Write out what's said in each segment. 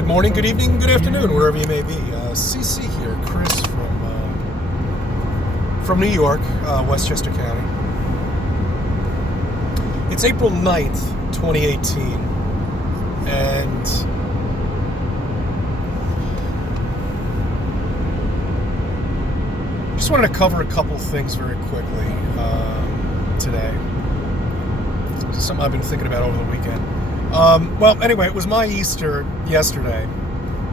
Good morning, good evening, good afternoon, wherever you may be. CC here, Chris from New York, Westchester County. It's April 9th, 2018, and just wanted to cover a couple things very quickly today. Something I've been thinking about over the weekend. Well, anyway, it was my Easter yesterday,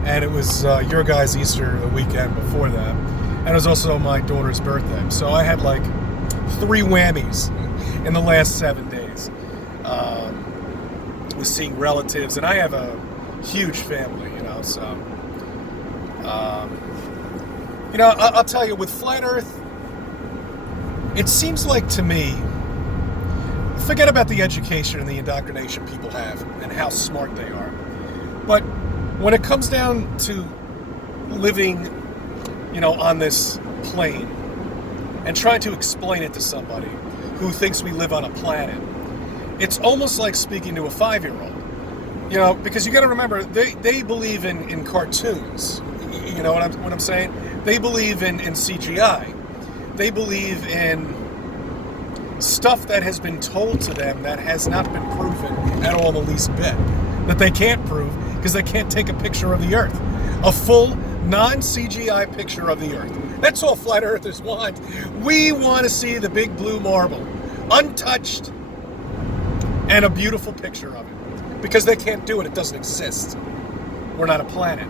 and it was your guys' Easter the weekend before that, and it was also my daughter's birthday. So I had like 3 whammies in the last 7 days with seeing relatives, and I have a huge family, so I'll tell you, with Flat Earth, it seems like to me, forget about the education and the indoctrination people have and how smart they are. But when it comes down to living, on this plane and trying to explain it to somebody who thinks we live on a planet, it's almost like speaking to a 5-year-old. Because you got to remember, they believe in cartoons. You know what I'm saying? They believe in CGI. They believe in stuff that has been told to them that has not been proven at all the least bit. That they can't prove because they can't take a picture of the Earth. A full, non-CGI picture of the Earth. That's all Flat Earthers want. We want to see the big blue marble, untouched, and a beautiful picture of it. Because they can't do it. It doesn't exist. We're not a planet.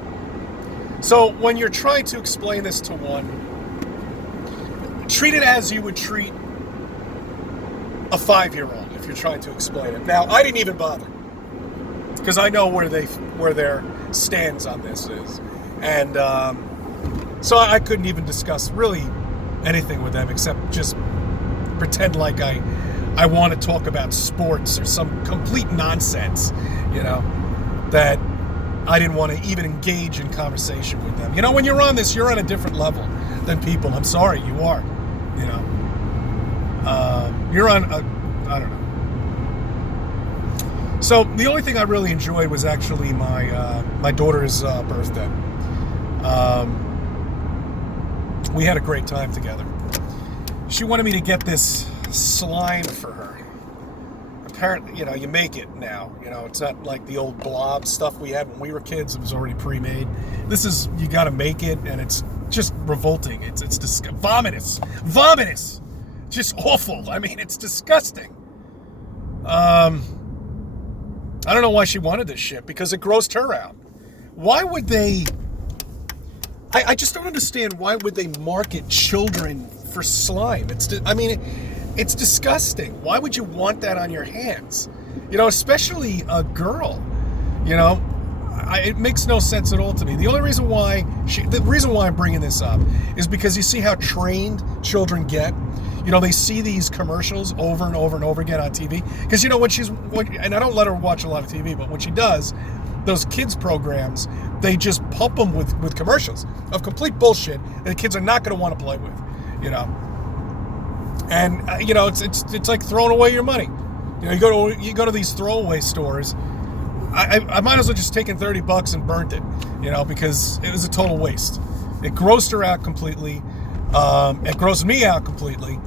So when you're trying to explain this to one, treat it as you would treat a 5-year-old if you're trying to explain it. Now, I didn't even bother because I know where their stance on this is, and so I couldn't even discuss really anything with them except just pretend like I want to talk about sports or some complete nonsense, that I didn't want to even engage in conversation with them. When you're on this, you're on a different level than people. I'm sorry, you are. You're on I don't know. So the only thing I really enjoyed was actually my daughter's birthday. We had a great time together. She wanted me to get this slime for her. Apparently, you make it now. It's not like the old blob stuff we had when we were kids. It was already pre-made. This is, you got to make it, and it's just revolting. It's vomitous. Just awful. I mean, it's disgusting. I don't know why she wanted this shit, because it grossed her out. Why would they... I just don't understand, why would they market children for slime? It's disgusting. Why would you want that on your hands? Especially a girl. It makes no sense at all to me. The only reason why I'm bringing this up is because you see how trained children get. They see these commercials over and over and over again on TV. Because and I don't let her watch a lot of TV, but when she does, those kids programs, they just pump them with commercials of complete bullshit that the kids are not going to want to play with. And it's like throwing away your money. You go to these throwaway stores. I might as well just taken $30 and burnt it, because it was a total waste. It grossed her out completely. It grossed me out completely.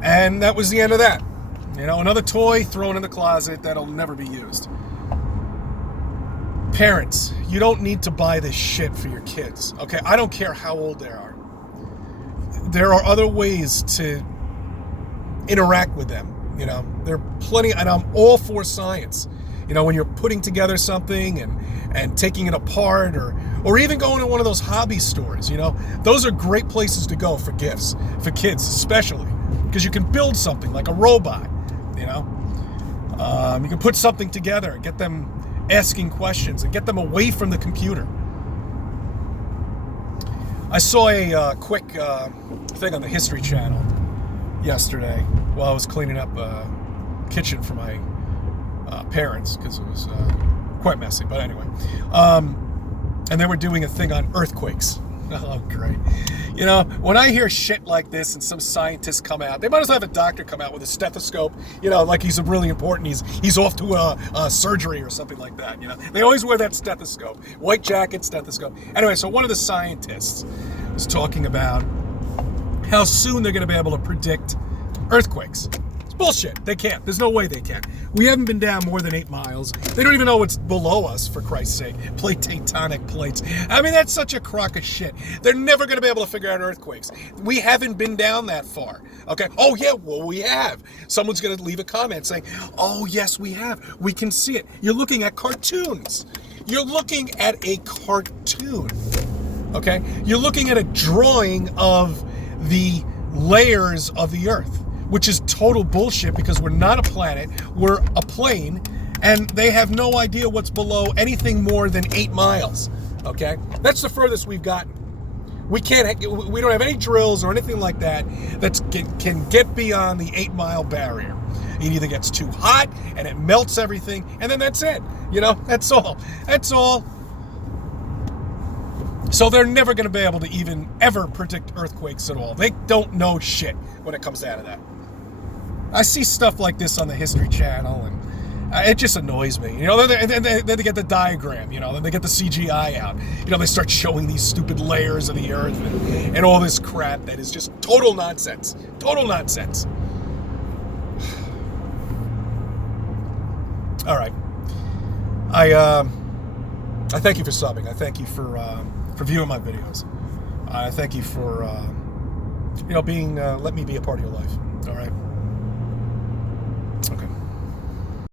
And that was the end of that. Another toy thrown in the closet that'll never be used. Parents, you don't need to buy this shit for your kids. Okay, I don't care how old they are. There are other ways to interact with them. There are plenty, and I'm all for science. When you're putting together something and taking it apart, or even going to one of those hobby stores, those are great places to go for gifts, for kids especially, because you can build something like a robot, you can put something together and get them asking questions and get them away from the computer. I saw a quick thing on the History Channel yesterday while I was cleaning up a kitchen for my parents, because it was quite messy, but anyway. And they were doing a thing on earthquakes. Oh, great. You know, when I hear shit like this and some scientists come out, they might as well have a doctor come out with a stethoscope, you know, like he's really important. He's off to a surgery or something like that, you know. They always wear that stethoscope. White jacket, stethoscope. Anyway, so one of the scientists was talking about how soon they're going to be able to predict earthquakes. It's bullshit. They can't. There's no way they can. We haven't been down more than 8 miles. They don't even know what's below us, for Christ's sake. Plate tectonic plates. I mean, that's such a crock of shit. They're never going to be able to figure out earthquakes. We haven't been down that far. Okay? Oh, yeah, well, we have. Someone's going to leave a comment saying, oh, yes, we have. We can see it. You're looking at cartoons. You're looking at a cartoon. Okay? You're looking at a drawing of the layers of the Earth, which is total bullshit because we're not a planet, we're a plane, and they have no idea what's below anything more than 8 miles, okay? That's the furthest we've gotten. We don't have any drills or anything like that that can get beyond the 8-mile barrier. It either gets too hot and it melts everything, and then that's it. You know, that's all. That's all. So they're never going to be able to even ever predict earthquakes at all. They don't know shit when it comes down to that. I see stuff like this on the History Channel, and it just annoys me. You know, then they get the diagram, you know, then they get the CGI out. You know, they start showing these stupid layers of the Earth and all this crap that is just total nonsense. Total nonsense. All right. I thank you for subbing. I thank you for viewing my videos. I thank you for being let me be a part of your life. All right. Okay.